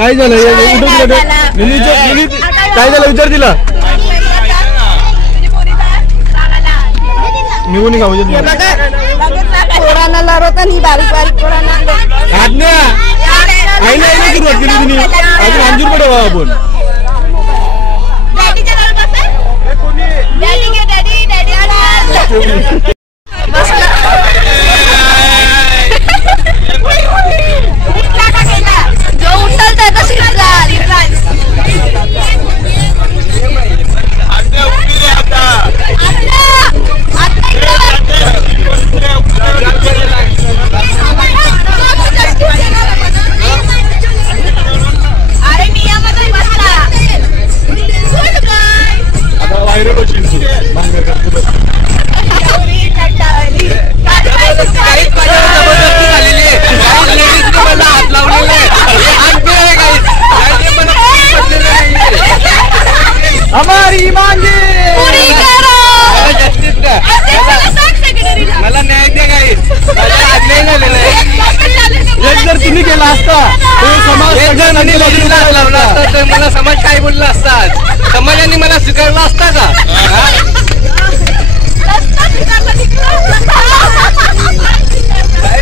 काय झालं काय झालं विचार तिला निघून का म्हणजे पोरांना लढवता ही बारीक बारीक पोरांना सुरुवात केली तुम्ही अजून अंजूर पडे आपण जो उठल त्याचा हमारी मांगे पूरी करो मला न्याय द्या काही जर तुम्ही केला असता समाज लावला असता तर मला समाज काय बोलला असता समाजाने मला स्वीकारला असता का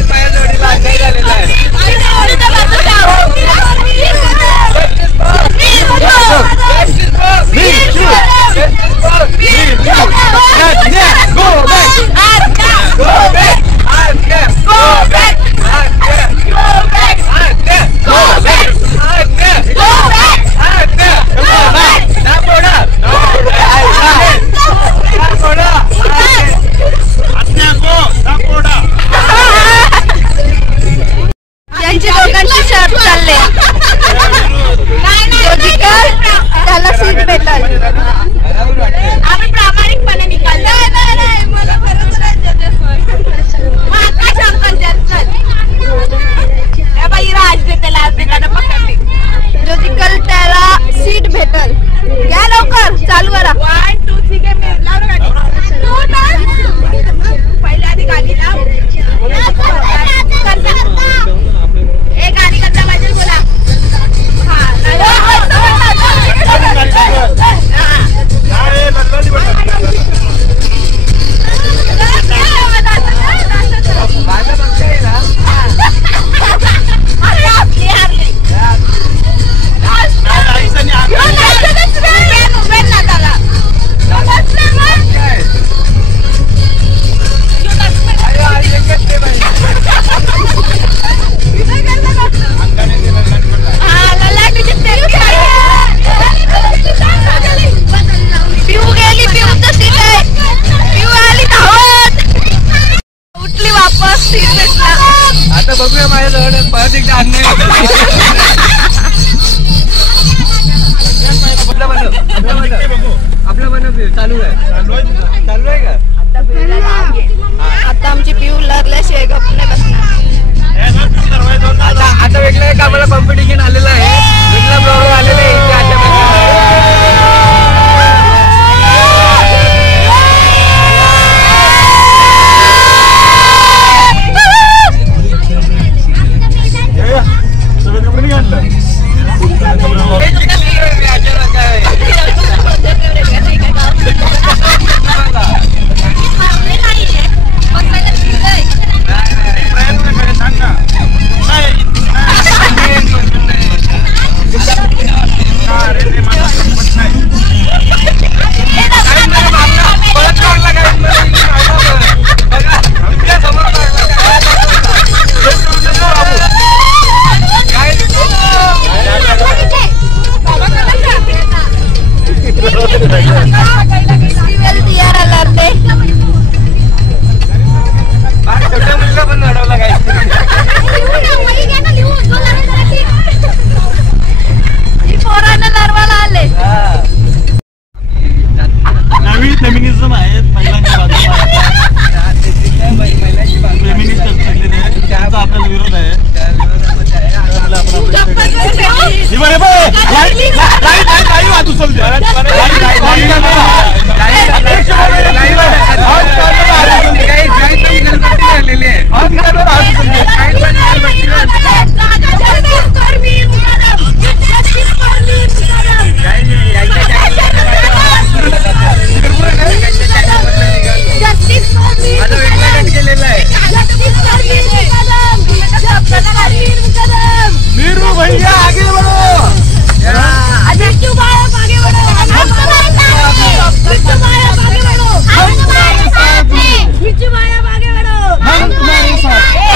माझ्या जोडीला अन्याय झालेला आहे यांची दोघांची शर्ट चालले त्याला सीट भेटल आम्ही प्रामाणिकपणे निकाल लॉजिकल त्याला सीट भेटल घ्या लवकर चालू करा 1 2 3 के पहिले आधी गाडी लाव एक गाडी करता पाहिजे बोला आता बघूया माझ्या जवळ परत एकदा अन्याय आपलं बनव चालू आहे का आता आमची पिऊ लागल्याशिवाय गप्प नाही बसणार आता वेगळं एक आम्हाला कॉम्पिटिशन आलेलं आहे वेगळा प्रॉब्लेम आलेला आहे फेमिनिझम आहे महिलांच्या त्यांचा आपल्याला विरोध आहे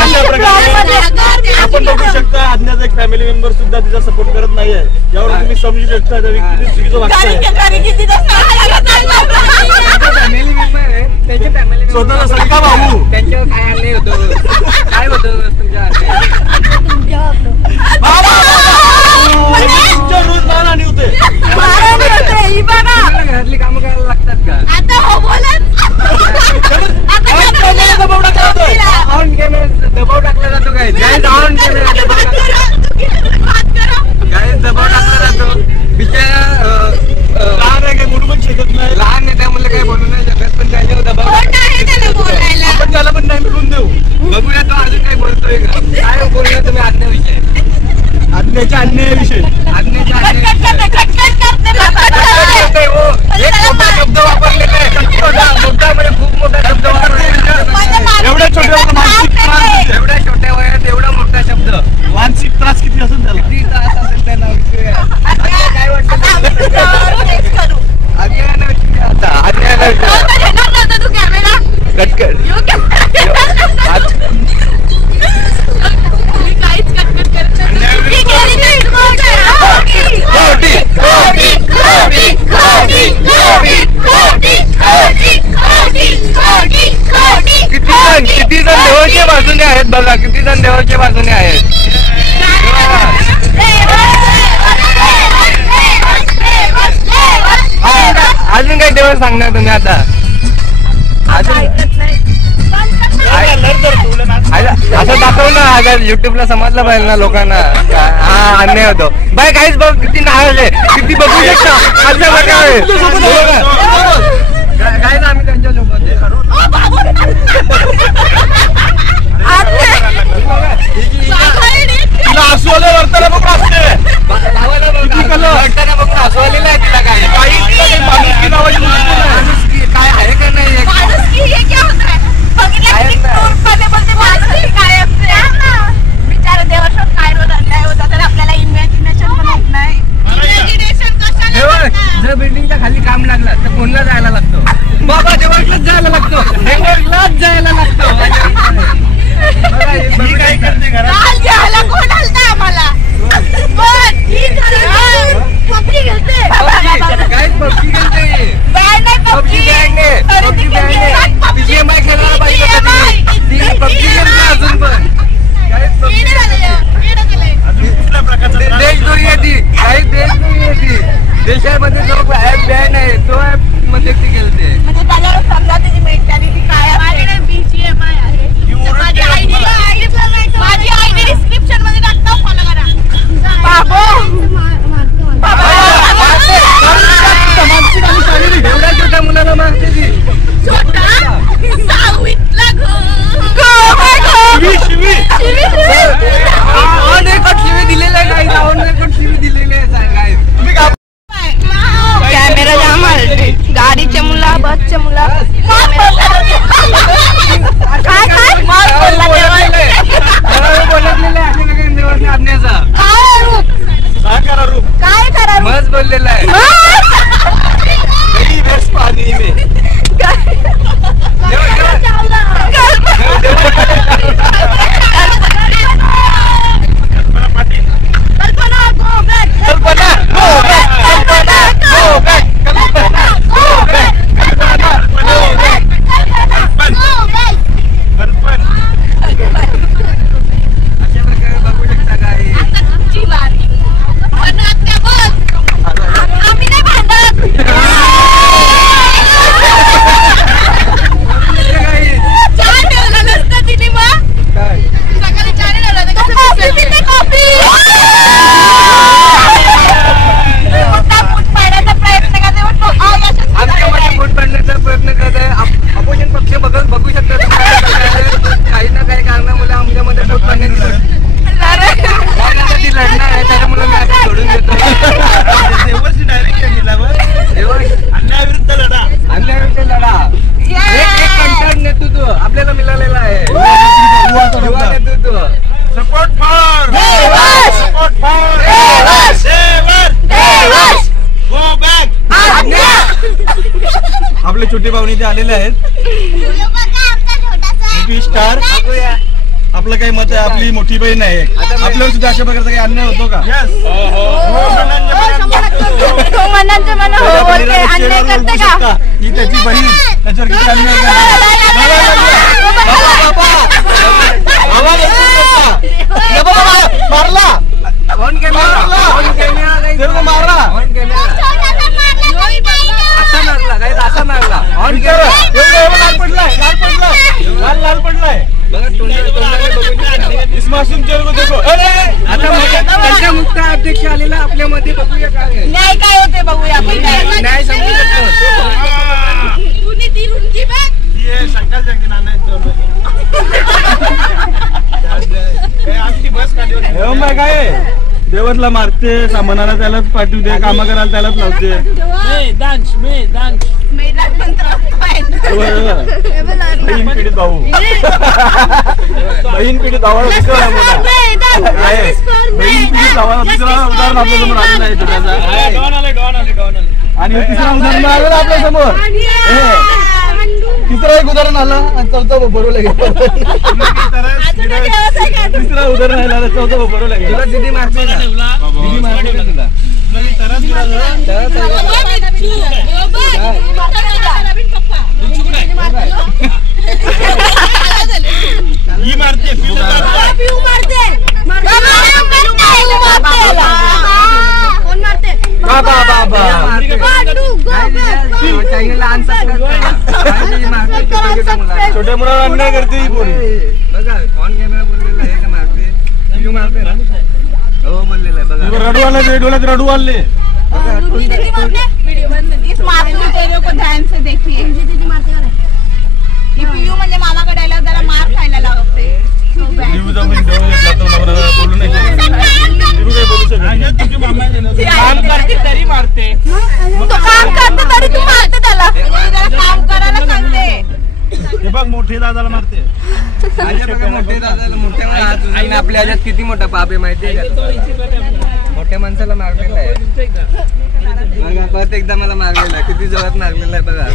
अशा प्रकारे आपण बघू शकता आज्ञाचा एक फॅमिली मेंबर सुद्धा तिचा सपोर्ट करत नाहीये. यावर तुम्ही समजू शकता त्या व्यक्तीने चुकीचं वागताय. स्वतःला सलका भाऊ त्यांच्यावर काय आले होतं, काय होतं तुमच्या रोज मारहाणी होते. घरातली कामं करायला लागतात का? ऑन कॅमेरा दबाव टाकला जातो काय? ऑन कॅमेरा दबाव टाकला जातो. बिचारा लहान आहे काय बोलू पण शकत नाही. लहान आहे त्यामुळे काही बोलू नाही शकत, पण त्याच्यावर दबाव आपण त्याला पण टाइम मिळून देऊ. बघूया तो अजून काही बोलतोय का? काय बोलूया तुम्ही आज्ञाविषयी? आज्ञाच्या अन्यायाविषयी. आज्ञेच्या एक मोठा शब्द वापरलेला आहे. मोठा म्हणजे खूप मोठा शब्द वापरलेला. एवढ्या छोट्या मानसिक त्रास, एवढ्या छोट्या वयात एवढा मोठा शब्द. मानसिक त्रास किती असेल त्याला? किती त्रास असेल त्यांना विचारूया. काय वाटतं? आज्ञाला विचारूया आता. आज्ञाला कटकट किती जण देवाच्या बाजूने आहेत बघा. किती जण देवाच्या बाजूने आहेत. अजून काही देव सांगणार तुम्ही आता? असं दाखव ना. अगर युट्यूबला समजलं पाहिजे ना लोकांना. हा अन्याय होतो बाय. काहीच बघ किती नाराज किती बघू शकता. अशा प्रकारे काहीच आम्ही त्यांच्या सोबत तिला हसू आलं वर्ताला बघून असते. वाटताना बघून हसू आलेलं आहे तिला. काही माणुसकी नावाची गोष्ट नाही. काय आहे का नाही? जर बिल्डिंगच्या खाली काम लागलं तर कोणला जायला लागतो? बाबा देवालाच जायला लागतो. देवालाच जायला लागतो. ही काय करते घरात? काय पबजी खेळते? पबजी BGMI खेळायला पाहिजे होतं. पबजी खेळते अजून पण. कुठल्या प्रकारचा देशद्रोही आहे ती. काही देशद्रोही आहे ती. देशामध्ये जो ऍप बॅन आहे तो ऍप मध्ये ती खेळते. एवढ्या छोट्या मुलाला मारते ती. शिवी दिलेले आहे काही. शिवी दिलेले आहे. कॅमेरा जाम गाडीचे मुलं बस छोटे पाहुणे ते आलेले आहेत. स्टार आपलं काही मत आहे, आपली मोठी बहीण आहे, आपल्यावर सुद्धा अशा प्रकारचा काही अन्याय होतो का? तो मनांच्या मना हो बोलते, अन्याय करते का? ही त्याची बहीण त्याच्यावर किती अन्याय मारला लाल पडलाय. मुक्त अध्यक्ष आलेला आपल्यामध्ये बघूया काय न्याय काय होते बघूया आपण. न्याय समजू शकतो. काय देवतला मारते, सामानाला त्यालाच पाठवते, काम करायला त्यालाच लावते. बहीण पीडित भाऊ बहीण पीडित भावाला दुसरा बहीण पीडित भावाला दुसरा उदाहरण आपल्या समोर आलेलं आहे त्याचा. आणि तिसरा उदाहरण आलेलं आपल्या समोर. तिसरा एक उदाहरण आलं आणि चौथं बरोबर गेलं. तिसरा उदाहरण आलं, चौथं बरोबर गेलं. तुला दिदी मारते का? दिदी मारते का तुला? ही मारते, छोट्या मुलाला अन्याय करते ही पोरी. बघा ऑन कॅमेरा बोललेला आहे का मारते? व्हिडिओ मारते ना? हो बोललेला आहे. बघा रडू आले, डोळ्यात रडू आले. ध्यान से देखिए. म्हणजे मामाकडे आल्यावर जरा मार खायला लागते. बोलू नाही काम करते तरी मारते. तो काम करते तरी तू मारते त्याला. काम करायला सांगते. हे बघ मोठे दादाला मारते. मोठे दादाला मोठ्या आपल्या ह्याच्यात किती मोठा पाप आहे माहिती आहे का? मोठ्या माणसाला मारलेला आहे. बघा परत एकदा मला मारलेला आहे. किती जोरात मारलेला आहे बघा.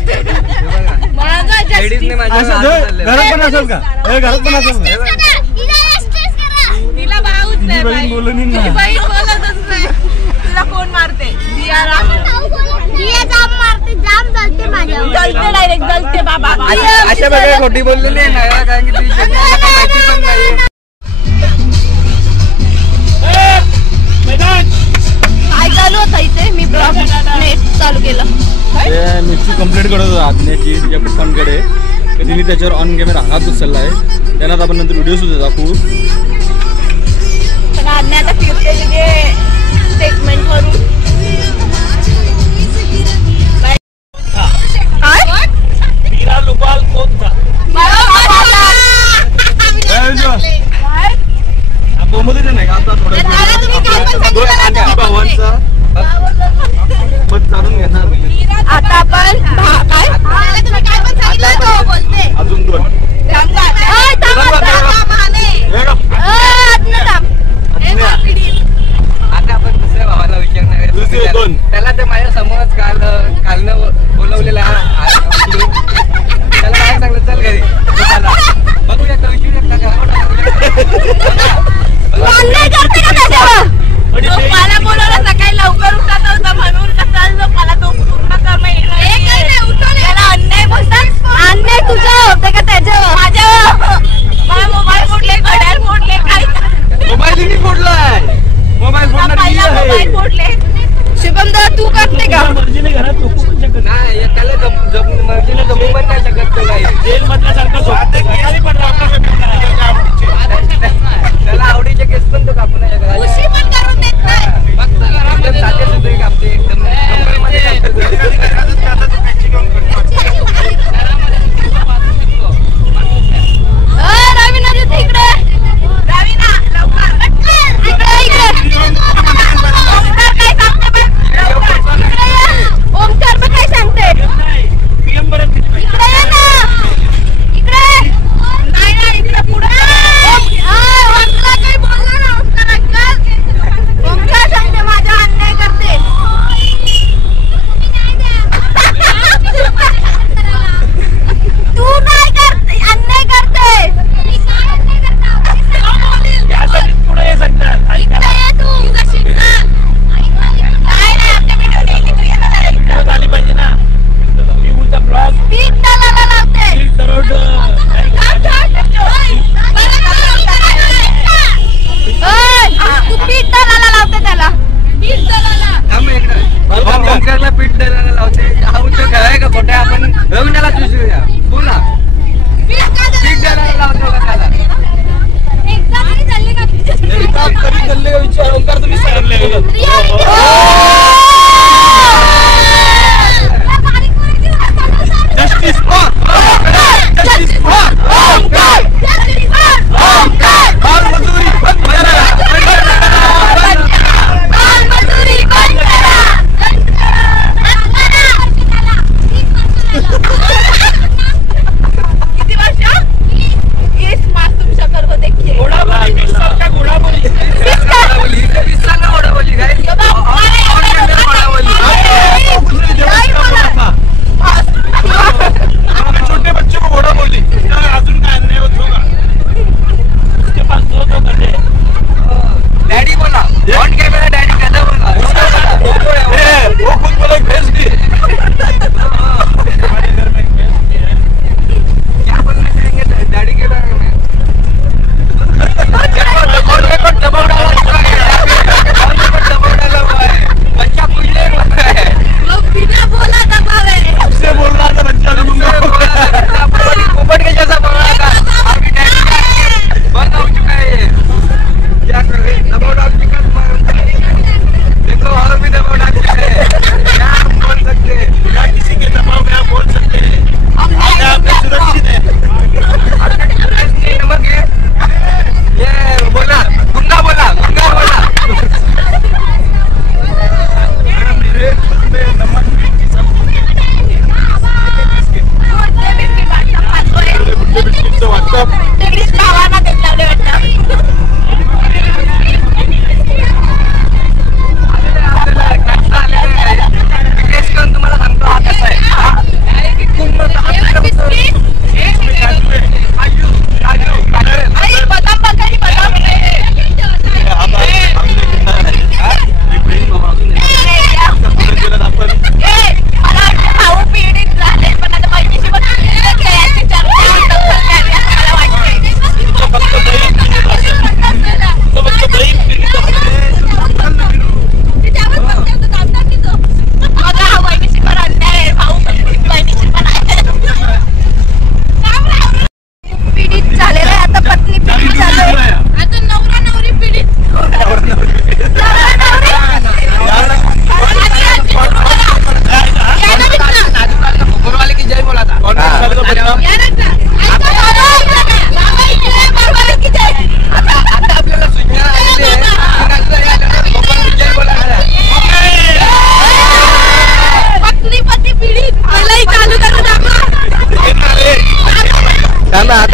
लेडीजने माझ्या घरात पण असेल का? घरात पण असेल का? तिला भाऊच नाही. बहीण बोलून बहीण बोलतच नाही. तुला कोण मारते? जलते डायरेक्ट जलते बाबा. अशा बघा खोटी बोललेली आहे ना, कारण की ती माहिती पण नाही. काय चालू होतं इथे? मी ब्लॉग नेट चालू केलं. नुसती कंप्लेंट करत होता आज्ञाची तिच्या पप्पांकडे. तिने त्याच्यावर ऑन कॅमेरा हात उचलला आहे. त्यांना आपण नंतर व्हिडिओ सुद्धा दाखवू. पण आज्ञा आता फिरते तिथे स्टेटमेंट वरून. आता आपण काय अजून दोन आता आपण दुसऱ्या भावाला विचारणार आहे. त्याला ते माझ्या समोरच कालनं बोलवलेलं आहे. त्याला काय सांगलं चल घरी बघूया का विचारू शकता का? मला बोलवलं सकाळी लवकर उठत होता म्हणून मला तो पूर्ण अन्याय बोलतात. अन्याय तुझा होते का त्याच्यावर? माझ्यावर. मला मोबाईल फोडले, घड्याळ फोडले, काय मोबाईल फोडलाय. मोबाईल फोडले. शुभम दादा तू करते का? मर्जीने घरात झोपू पण शकत नाही. त्याला मर्जीने जमू पण नाही शकत. तो काही जेल मधल्यासारखं झोपते. त्याला आवडीचे केस पण तो कापू नाही शकत. उशी पण करून देत नाही. साधे सुद्धा कापते एकदम. रवीना इकडे. रवीना लवकर इकडे. ओमकार काय सांगते? इकडे ये ना. इकडे नाही ना. इकडे पुढे काही बोलला ना. ओमकार सांगते माझा अन्याय करते.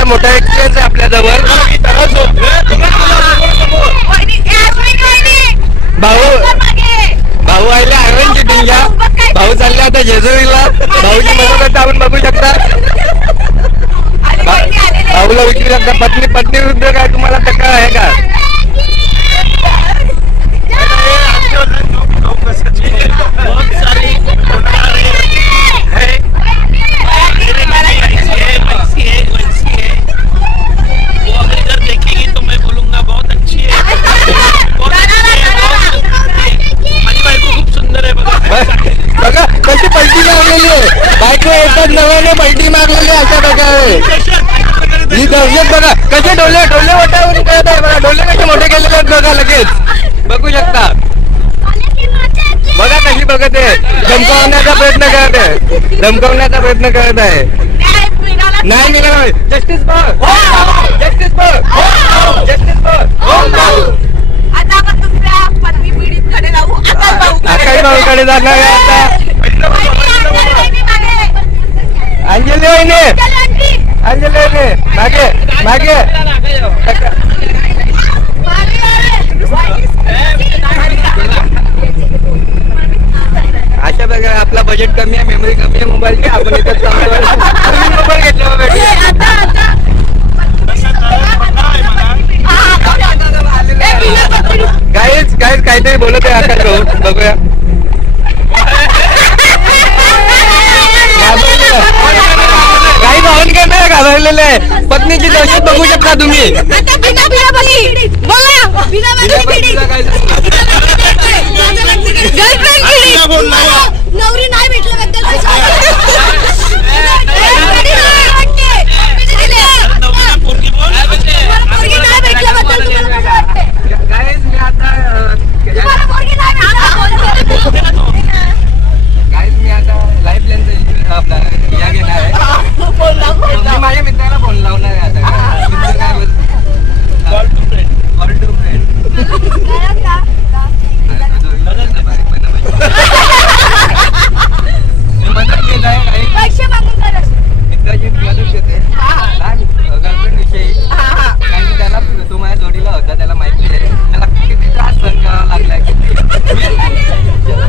आता मोठा एक्सपिरियन्स आहे आपल्या जवळ. भाऊ आले आयरन चिटिंगला. भाऊ चालले आता जेजुरीला. भाऊची मदत आपण बघू शकता. भाऊला विचारू शकता पत्नी विरुद्ध काय तुम्हाला तक्रार आहे का? बघा कशी पलटी मारलेली आहे. बायको येतात नव्याने पलटी मारलेली अशा प्रकारे. ही दहशत बघा कसे डोले मोठ्यावरून करत आहे. बघा डोले कसे मोठे केलेले आहेत बघा. लगेच बघू शकता. बघा कशी बघत आहे. धमकावण्याचा प्रयत्न करत आहे. नाही मिळाला. जस्टिस फॉर काही भाऊकडे जाणार आहे आता. अंजली वहिनी मागे अशा प्रकारे आपला बजेट कमी आहे, मेमरी कमी आहे मोबाईलची. आपण इथं मोबाईल घेतला गाईच काहीतरी बोलत आहे आकाश भाऊ. बघूया काही भावून काय नाही घाबरलेलं आहे. पत्नीची दहशत बघू शकता तुम्ही. नवरी नाही भेटल्याबद्दल मी आता लाईफ लेनचा आपला या घेणार आहे. मी माझ्या मित्राला फोन लावणार आहे आता. मित्र काय बोलतो कॉल टू फ्रेंड. मदत घेत आहे मित्राची मदत घेते गर्लफ्रेंड विषयी. कारण त्याला तो माझ्या जोडीला होता. त्याला माहिती आहे त्याला किती त्रास सहन करावा लागलाय.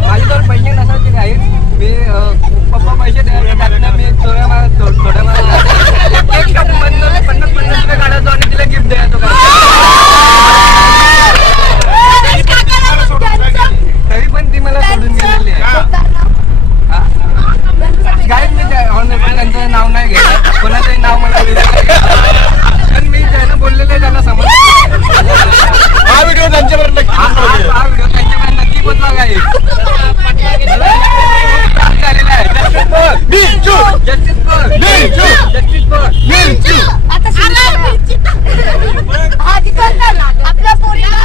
माझ्याजवळ पैसे नसायचे काही. मी पप्पा पैसे टाकणं मी थोड्या मारा 50 रुपये काढायचो आणि तिला गिफ्ट द्यायचो. तरी पण ती मला सोडून गेलेली आहे. काय मी त्यांचं नाव नाही घेतलं. कोणाचंही नाव मला पण मी त्यांना बोललेलं त्यांना समज. हा व्हिडिओ त्यांच्यापर्यंत नक्की पोचवा. काही झालेला आहे. आपल्या पोरीला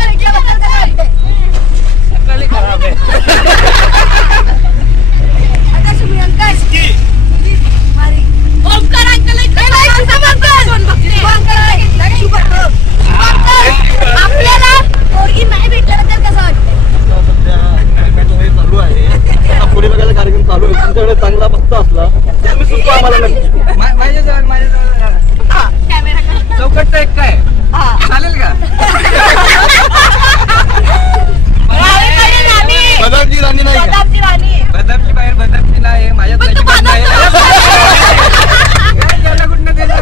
खराब आहे. आपल्याला पोरगी नाही भेटल्याबद्दल कसं वाटतं? चालू आहे पुढे बघायला कार्यक्रम चालू आहे. तुमच्याकडे चांगला बघता असला तुम्ही सुचवा आम्हाला नक्की. माझ्याजवळ चौकटचा एक काय चालेल का? बदामची राणी नाही का? बदामची बाहेर बदामची नाही. माझ्यात कुठनं देणार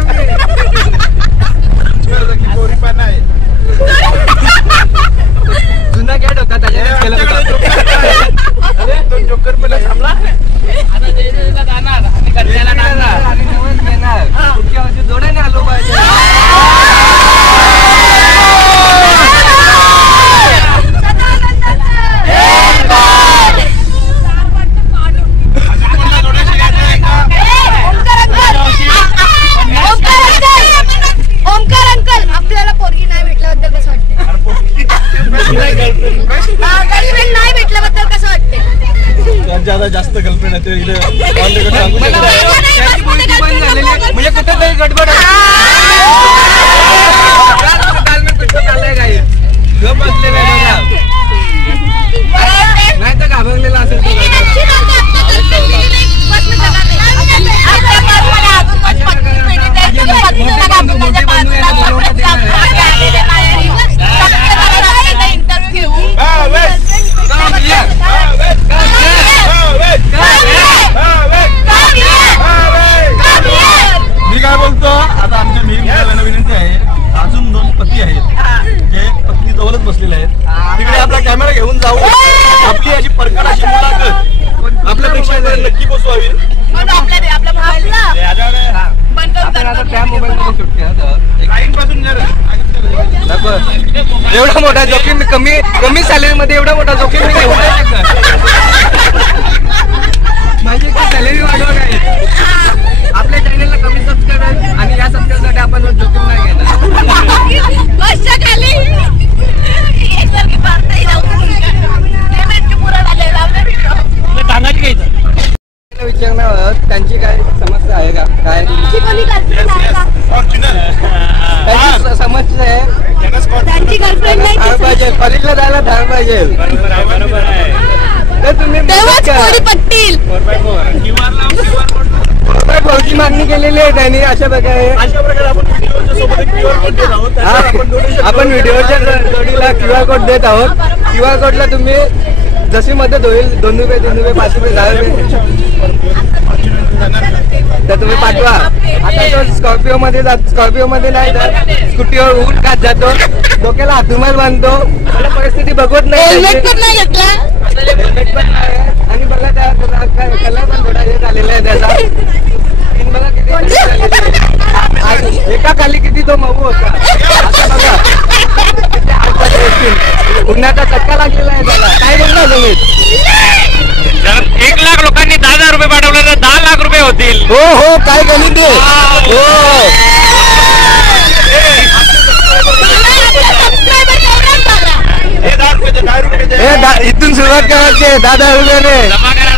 पोरी पण आहे. जुना कॅट होता त्याच्यात केलं होतं. जोकर मला थांबला आता जाणार आणि कन्याला टाकणार आणि नवस घेणार. पुढच्या वर्षी जोड्याने आलो पाहिजे. आपल्याला पोरगी नाही भेटल्याबद्दल कसं वाटतं? नाही भेटल्याबद्दल कसं वाटतं? ज्यादा जास्त गर्लफ्रेंड आहे ते म्हणजे कुठेतरी गडबड आहे. नाही तर घाबरलेला असेल तो. बोलावी. आपण आता त्या मोबाईल मध्ये शूट केलं. लाईनपासून जरा. नको. एवढा मोठा जोखीम कमी सॅलरी मध्ये एवढा मोठा जोखीम मी घेऊ नाही शकत. माझी सॅलरी वाढवणार आहे. आपल्या चॅनलला कमी सबस्क्राईबर आणि या सबस्क्राईबरसाठी आपण जोखीम नाही घेणार. सांगायची घ्यायचं विचारणार त्यांची काय समस्या आहे का काय फॉर्च्युनर. त्यांची समस्या आहे. त्यांची गर्लफ्रेंड नाही धाड पाहिजे कॉलेजला जायला धाड पाहिजे. बरोबर आहे. तर तुम्ही तेव्हाच पोरी पटतील. 4x4 मागणी केलेली आहे त्यांनी अशा प्रकारे. अशा प्रकारे आपण व्हिडिओच्या सोबत एक QR कोड देत आहोत. त्याच्यावर आपण donation आपण व्हिडिओच्या जोडीला QR कोड देत आहोत. QR कोडला तुम्ही जशी मदत होईल 2 रुपये 3 रुपये 5 रुपये 10 रुपये तर तुम्ही पाठवा. आता तो स्कॉर्पिओ मध्ये नाही तर स्कूटीवर ऊन खात जातो, डोक्याला हातरुमाल बांधतो. मला परिस्थिती बघवत नाही. हेल्मेट पण नाही घेतला. हेल्मेट पण नाही आणि बघा त्या कलर पण थोडा हे झालेला आहे त्याचा. स्किन बघा किती झालेली आहे. एका खाली किती तो मऊ होता. आता बघा उन्हाचा चटका लागलेला आहे त्याला. काय बोलला तुम्ही? जर 1 लाख लोकांनी 10,000 रुपये पाठवले तर 10 लाख रुपये होतील. हो हो काय गणित ते. हो हे 10 रुपये 10 रुपये. इथून सुरुवात करायची 10,000 रुपयाने. जमा करा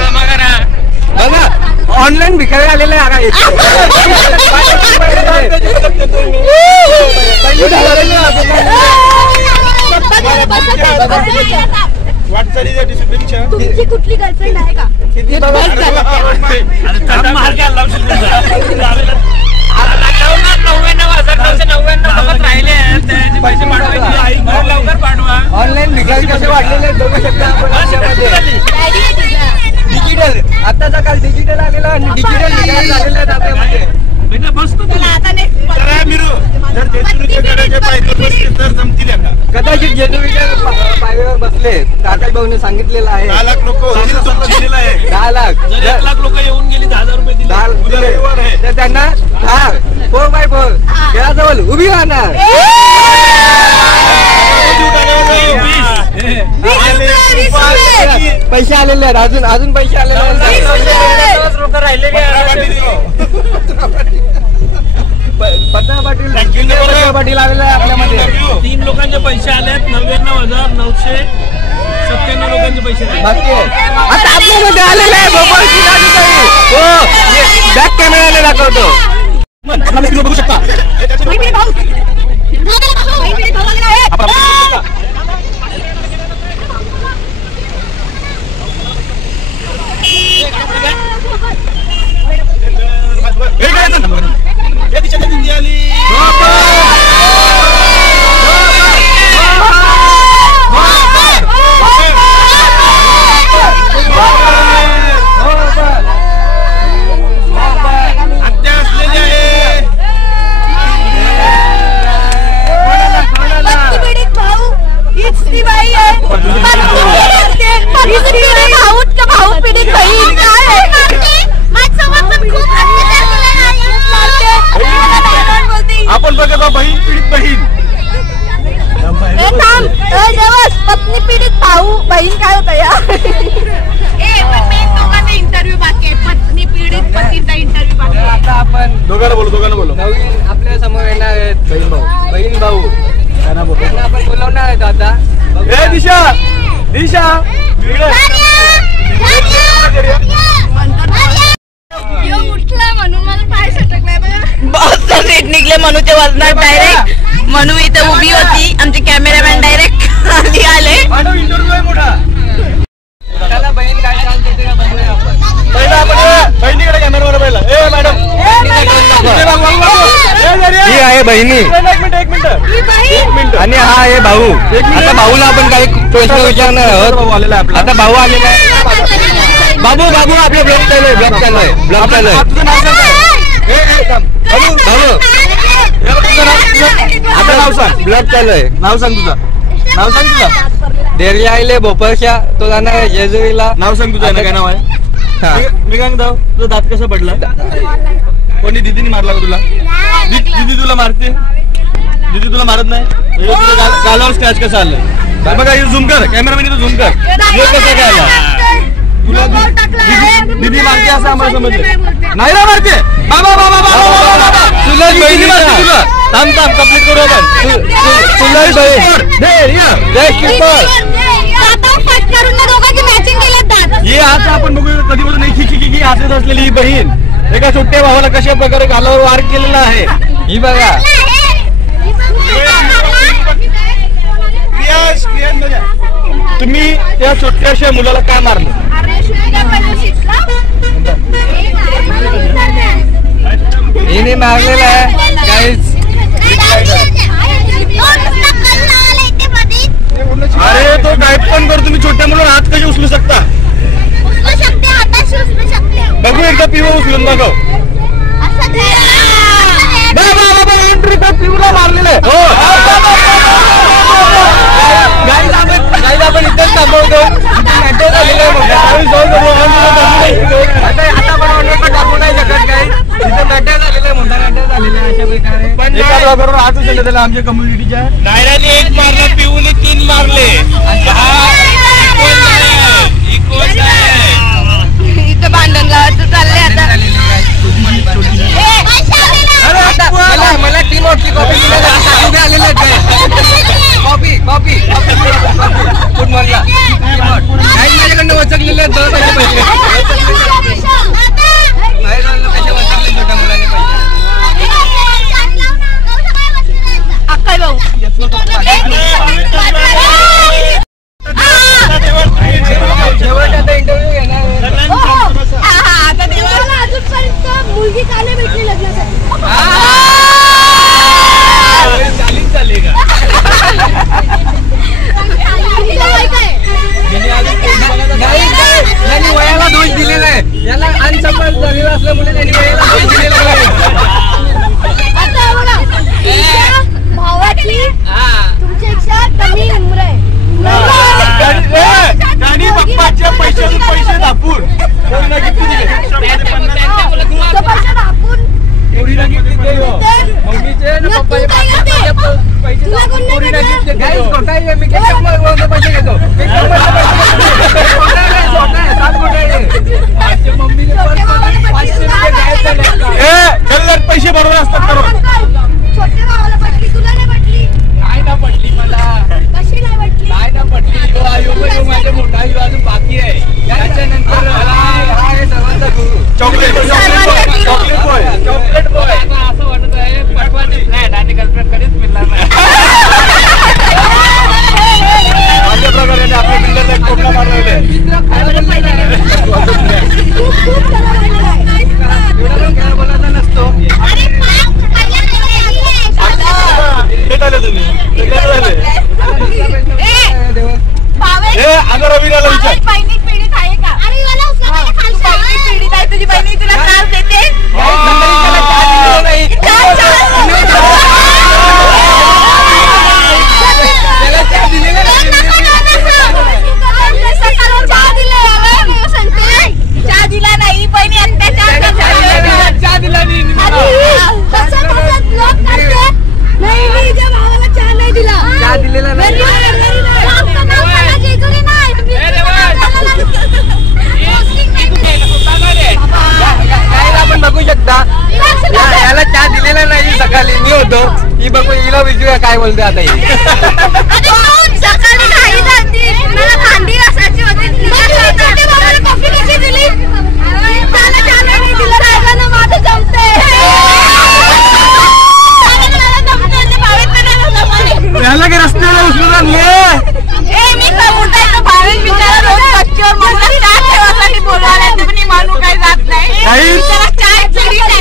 बघा ऑनलाईन भिकारी आलेले आहे. वाटचालीच्या डिसिप्लिनच्या तुमची कुठली गर्लफ्रेंड आहे का? किती बघा लवकर पाठवा. ऑनलाईन भिकारी कसे वाढलेले आहेत बघू शकता आपण. डिजिटल आताचा काल डिजिटल आलेला आणि डिजिटल भिकारी झालेले आहेत आपल्यामध्ये. जरा मिरू जर जेजुरीच्या गडाच्या पायथ्यावर बसले तर जमतील का? कदाचित जेजुरीच्या पायऱ्यावर बसले. आकाश भाऊने सांगितलेलं आहे 10 लाख लोक दिलेलं आहे. 10 लाख जर 1 लाख लोक येऊन गेली 10,000 रुपये दिले. 10 उद्या रविवार आहे. तर त्यांना 4x4 घराजवळ उभी राहणार. पैसे आलेले आहेत अजून पैसे आलेले आहेत. पत्रा पाटील आलेला आहे आपल्यामध्ये. 3 लोकांचे पैसे आलेत. 99,997 लोकांचे पैसे आले. बाकी आता आपल्यामध्ये आलेलं आहे भोपाळची राजधानी. हो बॅक कॅमेराने दाखवतो. बघू शकता. आपण बघत बहीण पीडित बहीण. पत्नी पीडित भाऊ बहीण काय होतं यार. इंटरव्ह्यू बाकी आहे. पत्नी पीडित पतीचा इंटरव्ह्यू बाकी आहे. आता आपण दोघांना बोलो. नवीन आपल्या समोर येणार आहेत बहीण भाऊ. त्यांना आपण बोलवणार आहेत आता. ए दिशा उठला म्हणून मला पाय सटकलाय बघा. बहुत सीट निघले मनूच्या वजनात डायरेक्ट. मनू इथे उभी होती. आमचे कॅमेरामॅन डायरेक्ट खाली आले. इंटरव्ह्यू आहे मोठा. त्याला बहीण काय सांगते ते बघूया आपण. पहिला आपण बहिणीकडे कॅमेरावर पहिला. ए मॅडम ही आहे बहिणी एक मिनिट आणि हा आहे भाऊ. आता भाऊला आपण काही प्रश्न विचारणार आहोत. भाऊ आलेला आहे आपला. आता भाऊ आलेला आहे. बाबू आपले ब्लॉग चालू आहे. तुझं नाव सांग काय? भाऊ आपलं नाव सांग. ब्लॉग चालू आहे. नाव सांग तुझं. डेरली आले भोपाळच्या तो जाणार आहे जेजुरीला. नाव सांग तुझं. काय नाव आहे? हा. मी काय म्हणतो तुझा दात कसा पडला? कोणी दीदीने मारला का तुला? दीदी तुला मारते? दीदी तुला मारत नाही? तुझ्या गालावर स्क्रॅच कसा आला? बघा हे झूम कर, कॅमेरामॅन झूम कर. हे कसं काय आला? तुला दीदी मारते असं आम्हाला समजलं नाही ना? मारते बाबा बाबा बाबा तुला बहिणी मारते तुला. थांब थांब कंप्लीट करू आपण. तुला बहीण हे आता आपण बघू कधीपासून नाही खिकी हातात असलेली ही बहीण एका छोट्या भावाला कशा प्रकारे गालावर वार केलेला आहे ही बघा. तुम्ही त्या छोट्याशा मुलाला काय मारलं? हिने मारलेला आहे काहीच. अरे तो टाईप पण कर. तुम्ही छोट्या मुलाला हात कसे उचलू शकता? बघू एकदा पिवळा उचलून बघा. एंट्री तर पिवळा मारलेला आहे. गाईला आपण इथेच थांबवतो. आता पण ऑनलाईन टाकू नाही शकत काही. तिथे मॅटर झालेलं मोठा मॅटर झालेला अशा प्रकारे. बरोबर हात उचलले त्याला आमच्या कम्युनिटीच्या. नायराने एक मारला, पिऊने 3 मारले. इथं भांडण लावायचं चाललंय आता. मला टीम आउटची कॉपी आलेली आहे. कॉपी कॉपी फुटबॉलला काही माझ्याकडनं वचकलेले आहेत. दोन पैसे पैसे कशा वचकले छोट्या मुलाने पैसे. अक्कल भाऊ शेवटचा इंटरव्ह्यू घेणार. आता देवाला अजूनपर्यंत मुलगी का नाही भेटली लग्नासाठी? त्यांनी वयाला दोष दिलेला आहे. याला अनसफल झालेला असल्यामुळे त्यांनी वयाला दोष दिलेला आहे. आता बघा, तुमच्या भावाची तुमच्यापेक्षा कमी उम्र आहे. आणि पप्पाच्या पैशातून पैसे दापून पोरीला गिफ्ट दिले. तुमचं पैसे दाखवून पोरीला गिफ्ट दिले. मम्मीचे ना पप्पाचे पैसे दाखवून पोरीला गिफ्ट दिले. गाईस खोटा आहे. मी किती पैसे घेतो? मम्मीने पैसे बरोबर असतात करो. छोट्या भावाला पटली, तुला नाही पटली? नाही ना पडली मला. कशी नाही पटली? नाही ना पडली. माझा मोठा युवा अजून बाकी आहे. त्याच्यानंतर सर्वांचा गुरु चॉकलेट बॉय. Chocolate boy. असं वाटत आहे पटवाने फ्लॅट आणि गर्लफ्रेंड कधीच मिळणार नाही. अशा प्रकारे आपल्या बिल्डरला एक कोपरा मारलेला आहे. खूप त्याला पटलं आहे. बोलायचा नसतो. लेट आले तुम्ही. लेट झाले. अगं रवीला विचार. बहिणी पीडित आहे का? बहिणी पीडित आहे. तुझी बहिणी तुला त्रास देते? चहा दिला नाही. बहिणी अत्याचार चहा दिला नाही. नाही, मी हिच्या भावाला चहा नाही दिला. चहा दिलेला नाही. आपण बघू शकता याला चहा दिलेला नाही. सकाळी मी होतो. ही बघू हिला विचारूया काय बोलते आता. सकाळी नाही जाती, मला भांडी घासायची होती. कॉफी कशी दिली? त्याला चहा नाही दिला. रागानं माझं जमते. याला काय रस्त्याला उचलून आणले? मी समुद्रात इथं भावेन बिचारा रोज कच्चीवर मला चहा ठेवासाठी बोलवायला येते, पण ही माणूस काही जात नाही. काही? बिचारा चहा पीडित आहे.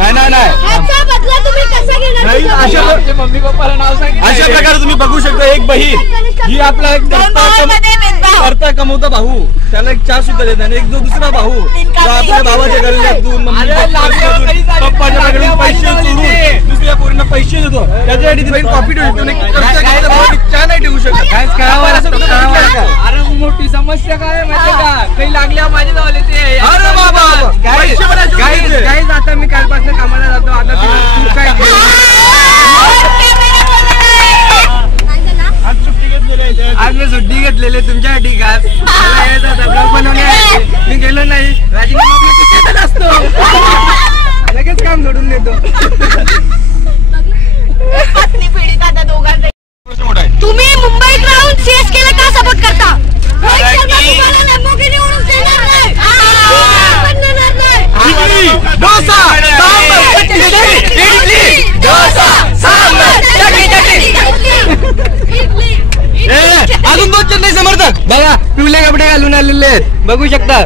नाही याचा बदला तुम्ही कसा घेणार? नाही, मम्मी पप्पाला नाव सांगितलं. अशा प्रकारे तुम्ही बघू शकता. एक बहीण ही आपला एक भावांमध्ये भेदभाव. करता कमवता भाऊ त्याला एक चहा सुद्धा देत नाही. एक जो दुसरा भाऊ जो आपल्या भावाच्या गल्ल्यातून पप्पाच्या कडून पैसे चोरून दुसऱ्या पोरींना पैसे देतो. त्याच्यासाठी ती बहीण कॉपी ठेवतो. चहा नाही ठेवू शकत. अरे मोठी समस्या काय माहिती का? काही लागल्या माझ्या तक बघा पिवळे कपडे घालून आलेले आहेत बघू शकता.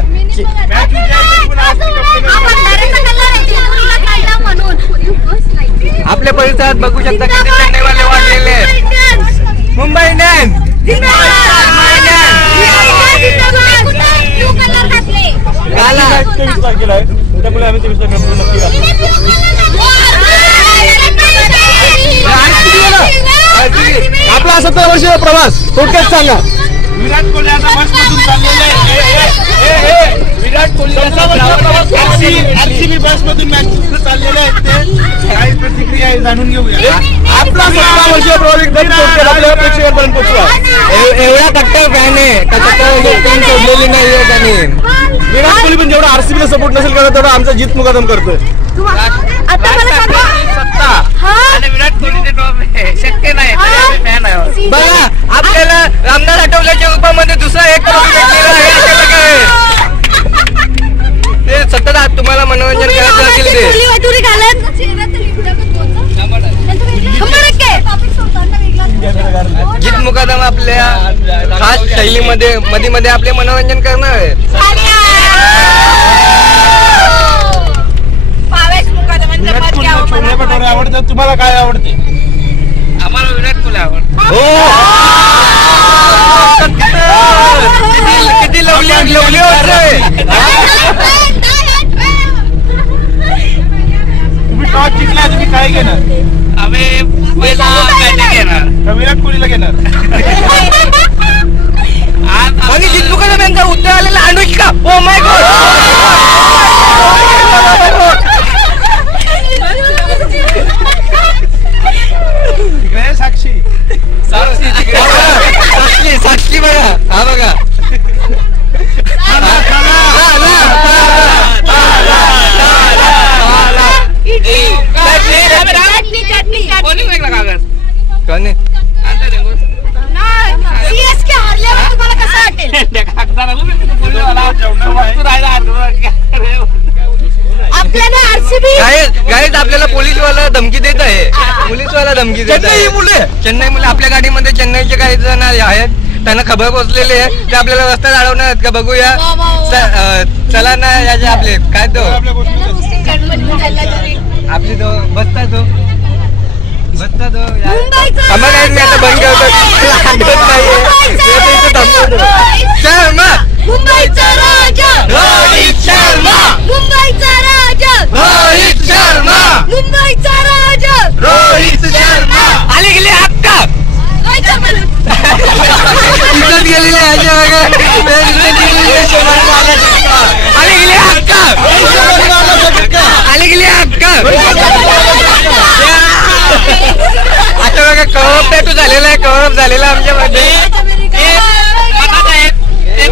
आपल्या परिसरात बघू शकता किती चेन्नईवाले वाढलेले आहेत. मुंबई इंडियन्स त्यामुळे आम्ही 23 तारखेला नक्की आपला 17 वर्षीय प्रवास थोडक्यात सांगा. विराट कोहली आता बसमधून चाललेले विराट कोहली RCB बसमधून मॅच चाललेले आहेत ते काही प्रतिक्रिया आहे जाणून घेऊया. आपला 17 वर्षीय प्रवास एकदम थोडक्यात आपल्या प्रेक्षकांपर्यंत पोहोचला. एवढा कट्टर फॅन आहे का सोडलेली नाही त्यांनी. विराट कोहली पण जेवढा RCB ला सपोर्ट नसेल करत तेवढा आमचा जीत मुकादम करतोय. आणि विराट कोहलीचे ट्रॉफी शक्य नाही फॅन आहे. बघा आपल्याला रामदास आठवलेच्या रूपामध्ये दुसरा एक ट्रॉफी भेटलेला आहे. ते सतत तुम्हाला मनोरंजन करायचं असेल ते गीत मुकादम आपल्या खास शैलीमध्ये मध्ये मध्ये आपले मनोरंजन करणार आहे. विराट कोहली छोले भटुरे आवडतात. तुम्हाला काय आवडते? आम्हाला विराट कोहली आवडतो. किती लवली होतोय. तुम्ही टॉस जिंकला तुम्ही काय घेणार? आम्ही पहिला बॅटिंग घेणार. का विराट कोहलीला घेणार? आणि गीत मुकादम यांचा उत्तर आलेला अनुष्का. Oh my God. साक्षी साक्षी बघा हा बघा कोणी वेगळा कागद कोणी आपल्याला पोलीसवाला धमकी देत आहे. पोलीसवाला धमकी देत आहे. चेन्नई मुले आपल्या गाडीमध्ये चेन्नईचे काही जण आहेत त्यांना खबर पोहोचलेली आहे ते आपल्याला रस्त्यात अडवणार आहेत का बघूया. चला ना याचे आपले काय तो आपली तो बसता तो मी आता बंद करतो. शर्मा मुंबईचा राजा रोहित शर्मा मुंबईचा राजा रोहित शर्मा मुंबईचा राजा रोहित शर्मा आले गेले हक्का इज्जत गेलेली आहे आले गेले हक्का आले गेले हक्का. आता बघा कवप टॅटू झालेला आहे. कवप झालेला आमच्यामध्ये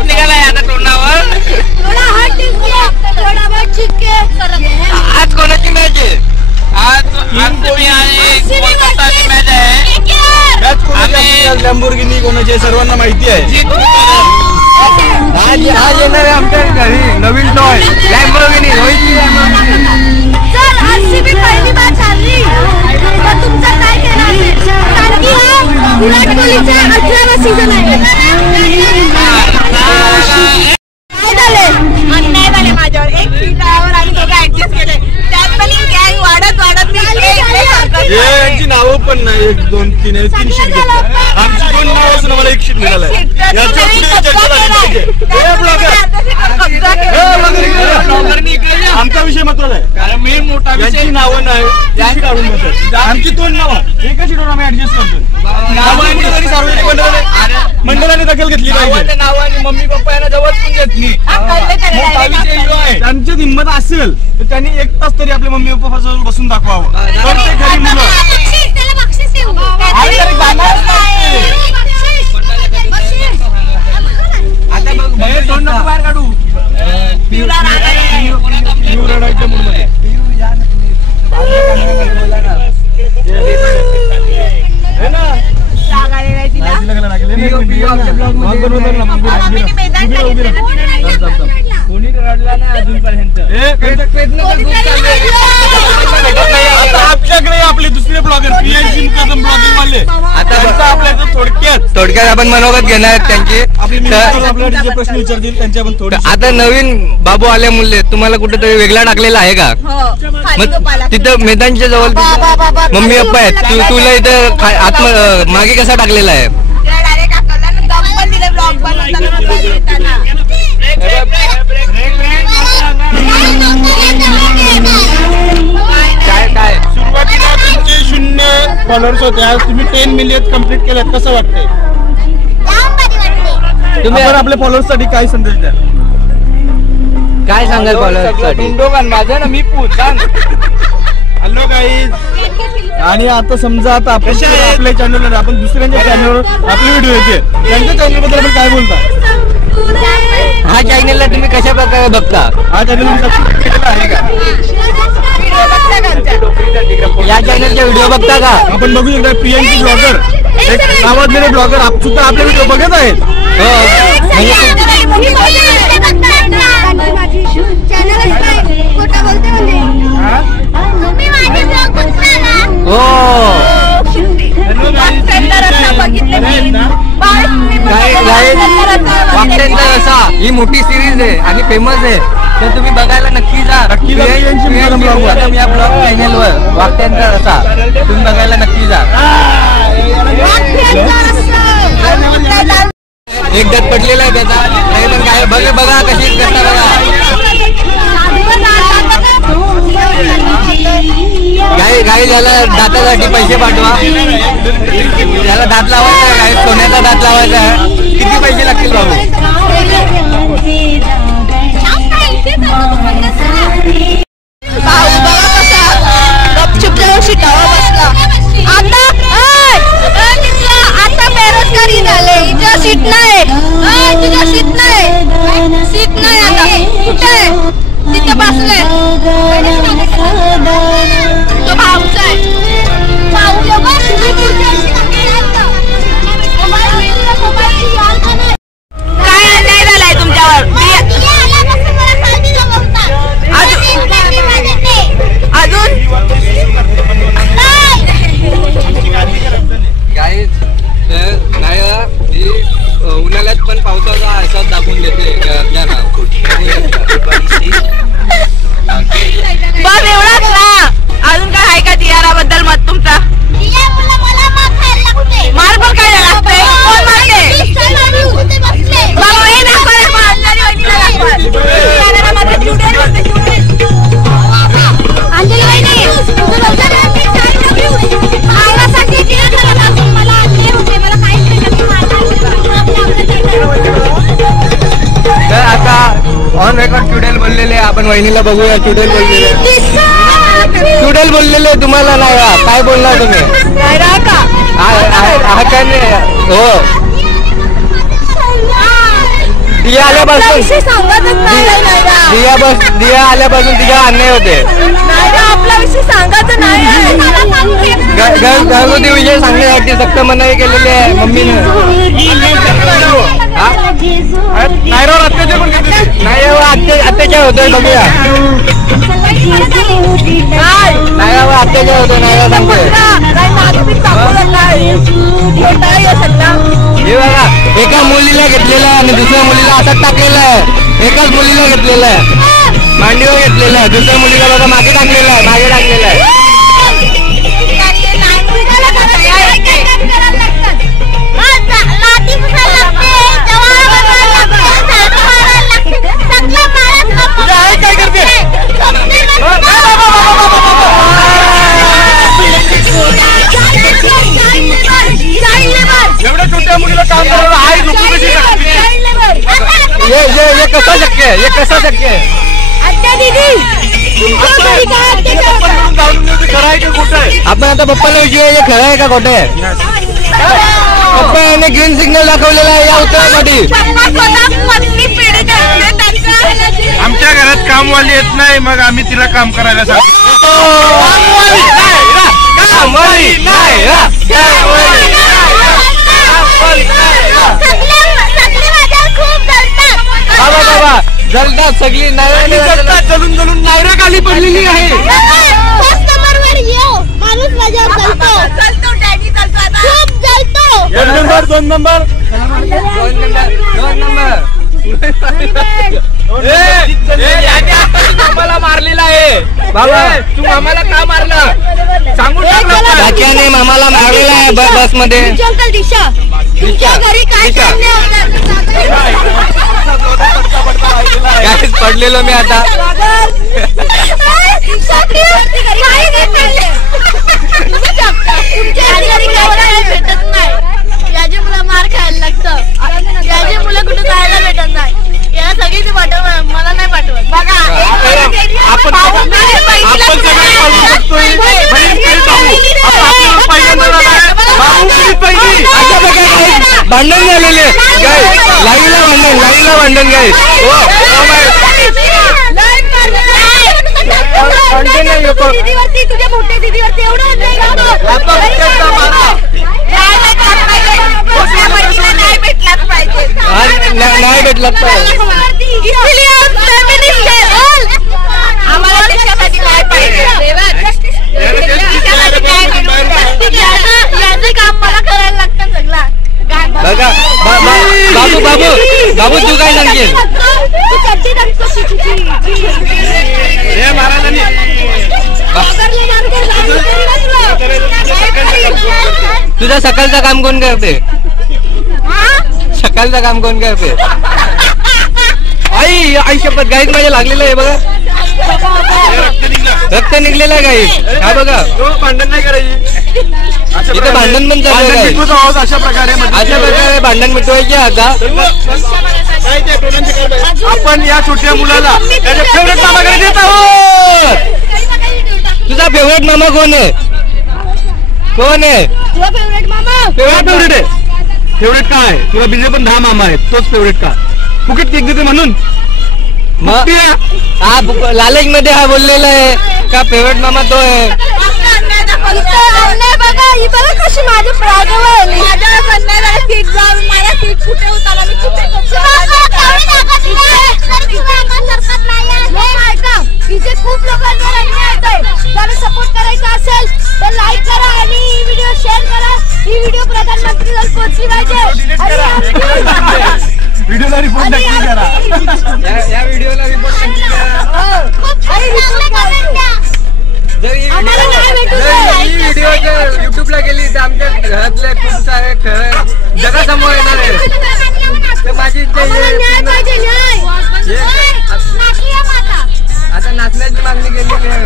निघालाय आता तोंडावर. आज कोणाची मॅच आहे? आज RCB आणि कोलकाताची मॅच आहे. लॅम्बोर्गिनी कोणाची सर्वांना माहिती आहे. आज येणार आहे आमच्या घरी नवीन टॉय लॅम्बोर्गिनी. रोहितची लॅम्बोर्गिनी. जर RCB पहिली मॅच हरली तर तुमचं काय केलं असेल? कारण की हा विराट कोहलीचा 18वा सीझन आहे. काय झाले? अन्याय झाले माझ्यावर. एक सीटावर आणि दोघं ऍडजस्ट केले. त्यात पण गॅंग वाढत यांची नावं पण नाही. 1 2 3 3 शीट घेतली. आमची 2 नाव असून मला 1 शीट मिळालं. आमचा विषय महत्वाचा आहे कारण मी मोठा यांची नावं नाही यांची काढून बसत. आमची 2 नावं एका शीटवर आम्ही ऍडजस्ट करतो. नावांनी जरी सार्वजनिक मंडळाने दखल घेतली पाहिजे. नावाने मम्मी पप्पा यांना जवळ पण घेतली. त्यांची हिंमत असेल तर त्यांनी 1 तास तरी आपल्या मम्मी पप्पा जवळ बसून दाखवावं. तर ते खरी मुलं आता बघ तोंड नको बाहेर काढू. रडायच्या मूडमध्ये कोणी रडला नाही अजूनपर्यंत. आपल्याकडे आपले दुसरे ब्लॉगर PNC मुकादम ब्लॉगिंग वाले आता आपल्या थोडक्यात आपण मनोगत घेणार आहेत त्यांची. आपल्याला जे प्रश्न विचारतील त्यांचे आपण थोडे. आता नवीन बाबू आल्यामुळे तुम्हाला कुठेतरी वेगळा टाकलेला आहे का? मग तिथं मैदानच्या जवळ मम्मी पप्पा आहेत, तुला इथं मागे कसा टाकलेला आहे? काय सुरुवातीला तुमचे 0 फॉलोअर्स होते, आज तुम्ही 10 मिलियन कम्प्लीट केल्यात, कसं वाटतंय? तुम्ही आपल्या फॉलोअर्स साठी काय संदेश द्या? काय सांगाल फॉलोअर्ससाठी? माझं ना मी सांग. हॅलो गाईज, आणि आता समजा आता आपण आपल्या चॅनलवर आपण दुसऱ्यांच्या चॅनलवर आपले व्हिडिओ येते, त्यांच्या चॅनल बद्दल आपण काय बोलता? हा चॅनलला तुम्ही कशा प्रकारे बघता? हा चॅनल सबस्क्राईब केलेला आहे का? या चॅनलचे व्हिडिओ बघता का? आपण बघू शकता PNC ब्लॉगर, एक नावाजलेले ब्लॉगर सुद्धा आपले व्हिडिओ बघत आहेत. वाक्यांचा रसा ही मोठी सिरीज आहे आणि फेमस आहे, तर तुम्ही बघायला नक्की जा. या ब्लॉग चॅनलवर वाक्यांचा रसा तुम्ही बघायला नक्की जा. एक दत पडलेला आहे त्याचा, नाही पण काय बघा कशी करता बघा. गाई झाला दातासाठी पैसे पाठवा. त्याला दात लावायचा आहे, गाई सोन्याचा दात लावायचा आहे. किती पैसे लागतील बाबू? गपचूप जाऊन शिटावा बसला. आता बेरोजगारी झाले, इथं सीट नाही, तुझ्या सीट नाही, सीट नाही आता कुठे तिथं बसले. तो भाऊचा आहे, काय अन्याय झालाय तुमच्यावर? अजून गाई नाही उन्हाळ्यात पण पावसाचा अहसास दाखवून देते. बस एवढाच ना, अजून काय आहे का तियाराबद्दल मत तुमचा? मार पण काय लागते? कोण मारते? बाबा हे दाखवा रे, अंजली वहिनीला दाखवा. तियारामध्ये चुडेल होते, चुडेल. अंजली वहिनी मला आणले होते, मला काहीच तर आता ऑन रेकॉर्ड चुडेल बोललेले, आपण वहिनीला बघूया. चुडेल बोललेले तुम्हाला नाही का? काय बोलणार तुम्ही? काय नाही हो. दिया आल्यापासून दिया आल्यापासून तिच्या अन्याय होते. आपला विषय सांगायचं नाही. घरगुती विषय सांगण्यासाठी सक्त मनाई केलेली आहे मम्मीनं. नाही अत्याचार होतोय बघूया. नाही बाबा अत्याचार होतोय, नाही सांगतोय. हे बघा, एका मुलीला घेतलेलं आहे आणि दुसऱ्या मुलीला हातात टाकलेलं आहे. एकाच मुलीला घेतलेलं आहे, मांडीवर घेतलेलं आहे. दुसऱ्या मुलीला बघा मागे टाकलेलं आहे, मागे टाकलेलं आहे. काय करते? एवढ्या छोट्या मुलीला काम करायला आई झोपू कशी शकते? हे कसं शक्य आहे? हे कसं शक्य आहे? आपण आता पप्पाला विचारूया, खरं आहे का खोटं आहे? पप्पा यांनी ग्रीन सिग्नल दाखवलेला आहे या उत्तरासाठी. आमच्या घरात कामवाली येत नाही, मग आम्ही तिला काम करायला सांगतो. बाबा जलतात सगळी जलून नायरा खाली पडलेली आहे. माणूस माझ्यावर जळतो डॅडी चालतो आता. खूप जळतो. 2 नंबर 2 नंबर 2 नंबर मामाला मारलेला आहे बाबा. तू मामाला का मारला सांगू त्याच्याने मामाला मारलेला आहे बस मध्ये. अंकल दिशा तुमच्या घरी काय चालले काहीच पडलेलो मी आता. भेटत नाही. याची मुलं मार खायला लागतं. याची मुलं कुठे जायला भेटत नाही. याला सगळीच पाठवत मला नाही पाठवत. बघा आपण सगळे पाहू शकतोय. भांडण झालेले काय लाईला भांडण काय तुझ्या मोठ्या दीदीवरती एवढं नाही भेटलाच पाहिजे. नाही भेटलाच पाहिजे. आम्हाला देशासाठी काय पाहिजे याचं काम मला करायला लागतं सगळं. बघा बाबू तू काय सांगशील. तुझं सकाळचं काम कोण करते. सकाळचं काम कोण करते. आई शपथ गाईत माझ्या लागलेलं आहे बघा. रक्त निघलेलं आहे गाईत. हा बघा भांडण नाही करायची. इथे भांडण पण चालू आहे. अशा प्रकारे भांडण मिटवायचे आता. आपण या छोट्या मुलाला त्याच्या फेवरेट मामाकडे देत आहोत. तुझा फेवरेट मामा कोण आहे. कोण आहे तुझा फेवरेट मामा. फेवरेट आहे. फेवरेट का आहे तुला. बीजे पण 10 मामा आहेत. तोच फेवरेट का. फुकट केक देते म्हणून. मग हा लालच मध्ये हा बोललेला आहे का फेवरेट मामा तो आहे. बघा ही बघा कशी माझ्या प्रागावर माझ्या संध्याला सीट जाऊन मला सीट कुठे उतारला मी कुठे इथे खूप लोकांवर अन्याय होतोय. त्याला सपोर्ट करायचा असेल तर लाईक करा आणि ही व्हिडिओ शेअर करा. ही व्हिडिओ प्रधानमंत्रीला पोहोचली पाहिजे. व्हिडिओला रिपोर्ट नक्की करा. या व्हिडिओला रिपोर्ट नक्की करा. जर ही व्हिडिओ जर युट्यूबला गेली तर आमच्या घरातले खूप सारे जगासमोर येणार आहे. तर माझी इच्छा आता नाचण्याची मागणी केलेली आहे.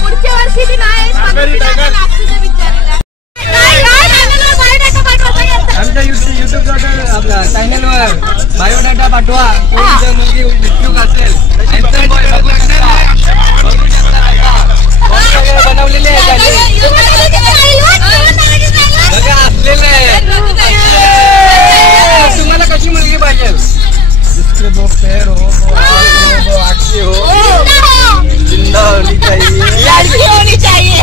पुढच्या वर्षी आमच्या युट्यूब आपला चॅनलवर बायोडाटा पाठवा. कोणी मुलगी इच्छुक असेल बनवलेले आहे बघा असलेले आहे. तुम्हाला कशी मुलगी पाहिजे. जिसके 2 पैर हो, 2 आंखें हो, जिंदा होनी चाहिए.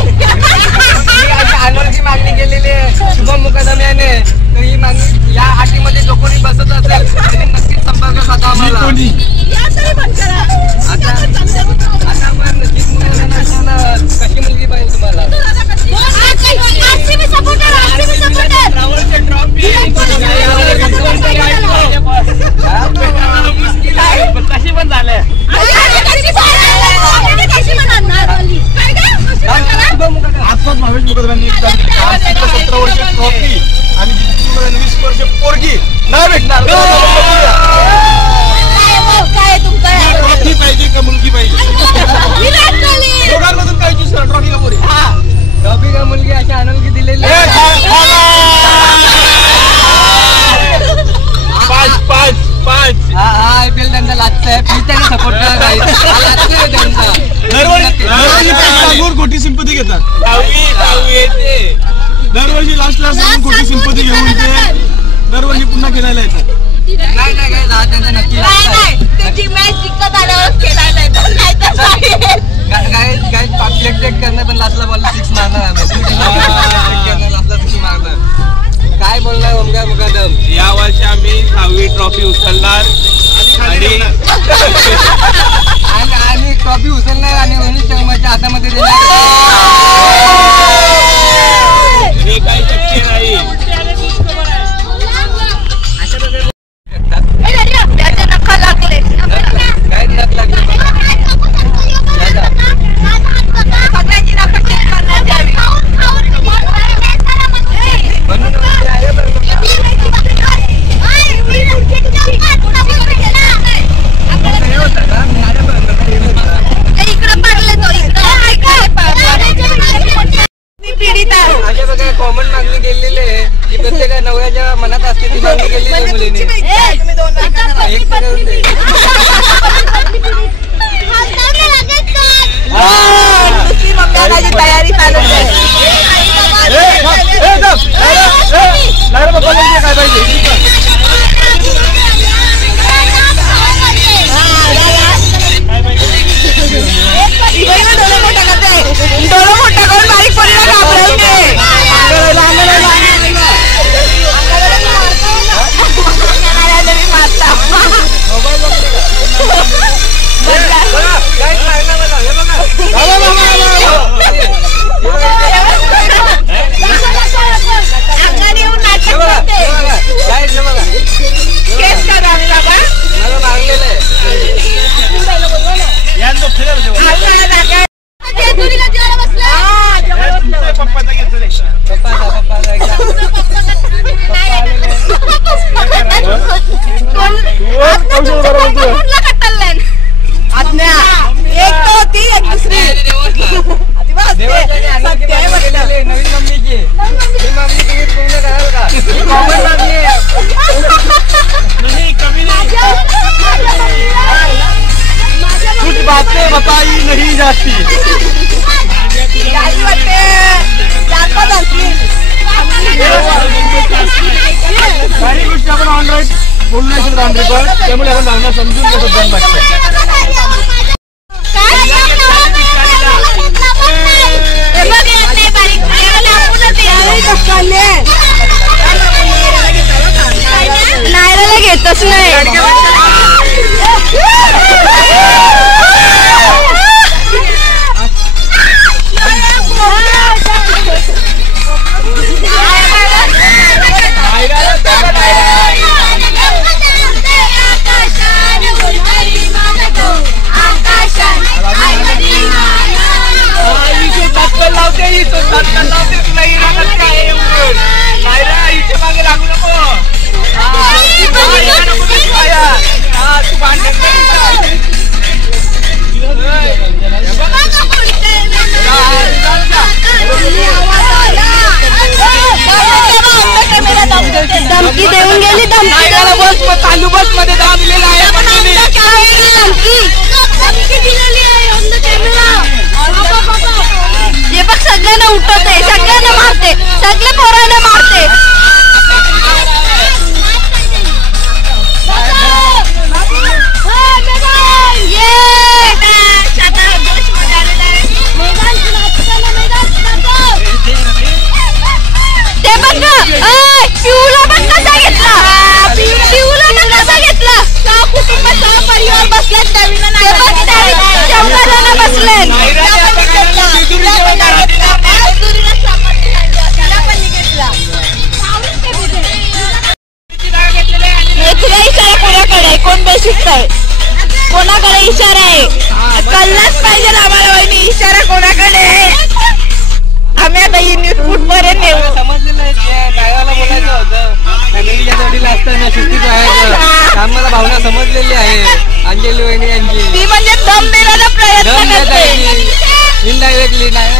अनोळखी मागणी केलेली आहे शुभम मुकादम याने. तर ही मागणी या आटीमध्ये जो कोणी बसत असेल त्यांनी नक्कीच संपर्क साधा आम्हाला. आता आपण कशी मुलगी पाहिजे तुम्हाला. कशी पण झालंय. आजपास भावेश मुकदमांनी 17 वर्ष ट्रॉफी आणि 20 वर्ष पोरगी नाही भेटणार. ट्रॉफी पाहिजे का मुलगी पाहिजे. दोघांमधून काय चूज करा. ट्रॉफी का पोरी. ट्रॉफी का मुलगी अशी अनोळखी दिलेली आहे. 5 हा IPL त्यांचा लागतंय. प्लीज त्यांनी सपोर्ट करा. दरवर्षी खोटी सिंपती घेतात. दरवर्षी लास्ट खोटी सिंपती घेऊन ते दरवर्षी पुन्हा खेळायला येतात. नाही त्यांचं नक्की काय फ्लेक्टेड करणं पण लास्टला बॉलला 6 मारणार आम्ही. लास्टला 6 मारणार. काय बोलणार ओमकार मुकादम. या वर्षी आम्ही 6वी ट्रॉफी उचलणार आणि ट्रॉफी उचलणार आणि रोहित शर्माच्या हातामध्ये देणार. हे काही शक्य नाही. त्याचे नख लागले. काय नख लागले? सगळ्यांची नख चेक करण्यात यावी. म्हणून आहे बरं. अशा बघा कॉमन मागणी केलेली आहे की प्रत्येक नवऱ्याच्या मनात असते ती मागणी केलेली आहे मुलीने. एक तर करून दे. दुसरी मंगळाची तयारी चालू आहे. काय पाहिजे डोळं मोठा करून बारीक पडला घाबरवते. अंगाने येऊन नाटक करते. केस करा बाबा. मला मागलेलं आहे. पप्पाचा घेतलं पप्पाचा एकदा. एक तो होती एक दुसरी. देवाच्या नवीन मम्मीची ही मागणी तुम्ही पूर्ण कराल का? कॉमन मागणी आहे. नहीं कमी नहीं. कुछ बातें बताई नहीं जाती. गाडी वाटते जाता जाती. काही गोष्टी आपण ऑनलाईन बोलू नाही शकत ऑन रेकॉर्ड. त्यामुळे आपण भावना समजून घेतो दोन वाक्य. नायराला घेतच नाही. धमकी देऊन गेली. धमकी चालू बस मध्ये दाबलेला आहे. हे बघ सगळ्यांना उठवते, सगळ्यांना मारते, सगळे पोरांना मारते. ते बघ पिऊला पण कसा घेतला. पिऊला पण कसा घेतला. कुटुंब परिवार बसलेत. नवीन बसले. इशारा कोणाकडे आहे? कोण बेशिस्त आहे? कोणाकडे इशारा आहे? कळलाच पाहिजे आम्हाला वहिनी इशारा कोणाकडे आहे. आम्ही आता न्यूज पर्यंत येऊ. समजलेलं आहे. ड्रायव्हरला बोलायचं होतं फॅमिलीच्या जोडीला असताना शिस्तीत राहायचं. आम्हाला भावना समजलेली आहे अंजली वहिनी यांची. ती म्हणजे दम देण्याचा प्रयत्न करते. इनडायरेक्टली नाही.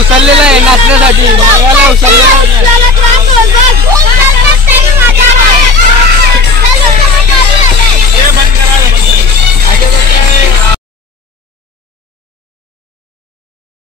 उचललेला आहे नाचण्यासाठी. उचललेला